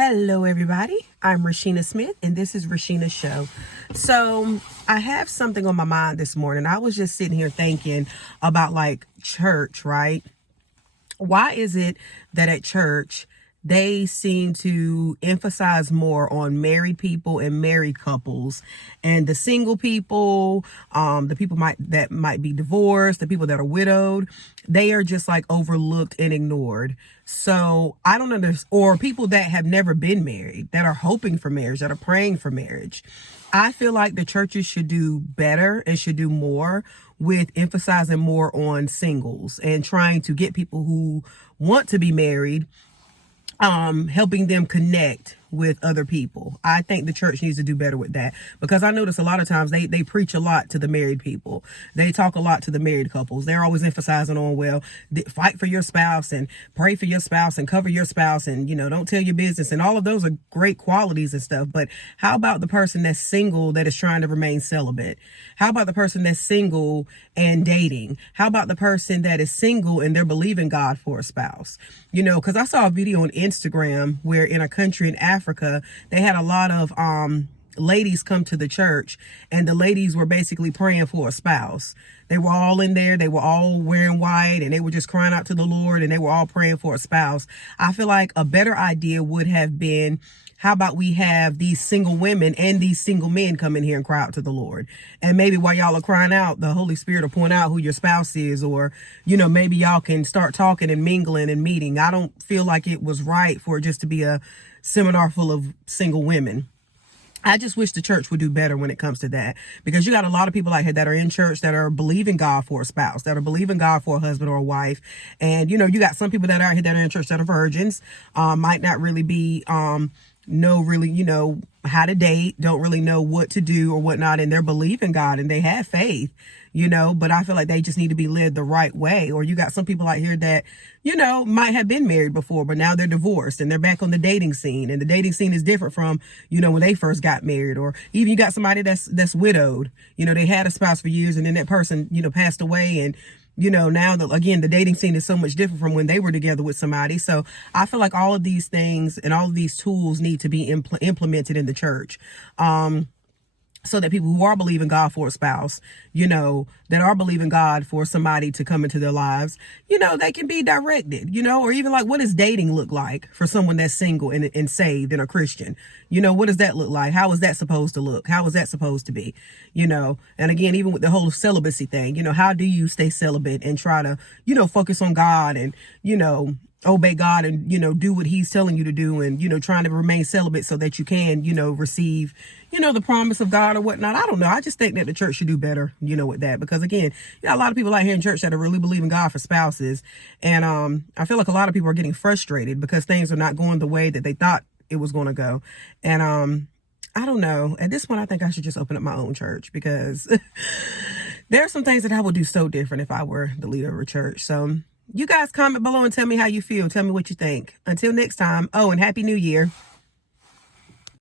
Hello, everybody. I'm Rashina Smith, and this is Rashina's Show. So, I have something on my mind this morning. I was just sitting here thinking about like church, right? Why is it that at church they seem to emphasize more on married people and married couples, and the single people, the people that might be divorced, the people that are widowed, they are just like overlooked and ignored. So I don't understand, or people that have never been married, that are hoping for marriage, that are praying for marriage. I feel like the churches should do better and should do more with emphasizing more on singles and trying to get people who want to be married, helping them connect with other people. I think the church needs to do better with that, because I notice a lot of times they preach a lot to the married people. They talk a lot to the married couples. They're always emphasizing on, well, fight for your spouse and pray for your spouse and cover your spouse and, don't tell your business. And all of those are great qualities and stuff. But how about the person that's single that is trying to remain celibate? How about the person that's single and dating? How about the person that is single and they're believing God for a spouse? Because I saw a video on Instagram where in a country in Africa, they had a lot of ladies come to the church, and the ladies were basically praying for a spouse. They were all in there. They were all wearing white, and they were just crying out to the Lord, and they were all praying for a spouse. I feel like a better idea would have been, how about we have these single women and these single men come in here and cry out to the Lord? And maybe while y'all are crying out, the Holy Spirit will point out who your spouse is, or, maybe y'all can start talking and mingling and meeting. I don't feel like it was right for it just to be a seminar full of single women. I just wish the church would do better when it comes to that, because you got a lot of people out here that are in church that are believing God for a spouse, that are believing God for a husband or a wife. And, you got some people that are out here that are in church that are virgins, might not really be, know really, how to date, don't really know what to do or whatnot. And they're believing God and they have faith, but I feel like they just need to be led the right way. Or you got some people out here that, might have been married before, but now they're divorced and they're back on the dating scene. And the dating scene is different from, when they first got married. Or even you got somebody that's widowed, they had a spouse for years and then that person, passed away. And now again, the dating scene is so much different from when they were together with somebody. So I feel like all of these things and all of these tools need to be implemented in the church. So that people who are believing God for a spouse, that are believing God for somebody to come into their lives, they can be directed, or even like, what does dating look like for someone that's single and saved and a Christian? What does that look like? How is that supposed to look? How is that supposed to be? And again, even with the whole celibacy thing, how do you stay celibate and try to, focus on God and, obey God and, do what he's telling you to do and, trying to remain celibate so that you can, receive, the promise of God or whatnot. I don't know. I just think that the church should do better, with that, because again, a lot of people out here in church that are really believing God for spouses. And, I feel like a lot of people are getting frustrated because things are not going the way that they thought it was going to go. And, I don't know. At this point, I think I should just open up my own church, because there are some things that I would do so different if I were the leader of a church. So you guys comment below and tell me how you feel. Tell me what you think. Until next time. Oh, and Happy New Year.